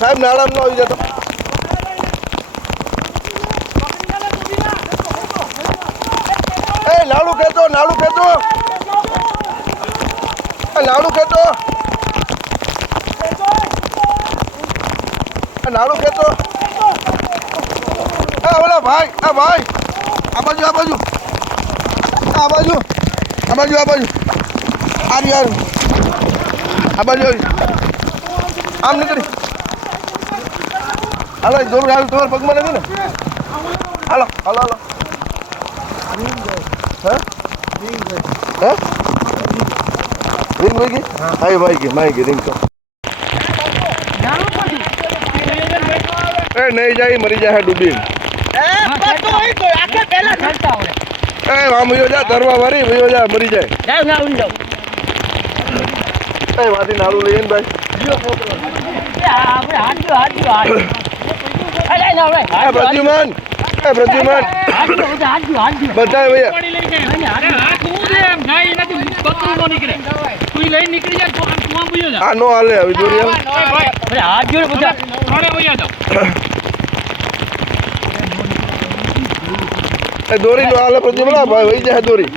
સાહેબ નાળામાં ન આવી જતો. એ નાળું ખેંચો, નાળું ખેંચો, નાળું ખેંચો, નાળું ખેંચો. ઓલા ભાઈ, આ ભાઈ, આ બાજુ, આ બાજુ, આ બાજુ, આ બાજુ, આ બાજુ, યાર આ બાજુ આમ નીકળી. હાલો દોર હાલ, તમારા પગમાં નથી ને? હાલો હાલો હાલો. હા હા રીંગ વહી ગઈ. હા માઈ ગઈ રીંગ તો. એ નહીં જાય, મરી જાય ડૂબી. એ વામ વયો જા, ધરવા વારી વયો જા, મરી જાય. એ માંથી નાળું લઈને ભાઈ. પ્રદ્યુમન, પ્રદ્યુમન બધા આ નો હાલે હવે દોરી દોરી નો હાલે. પ્રદ્યુમન ભાઈ વહી જાય દોરી.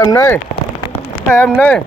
એમ નહીં, એમ નહીં.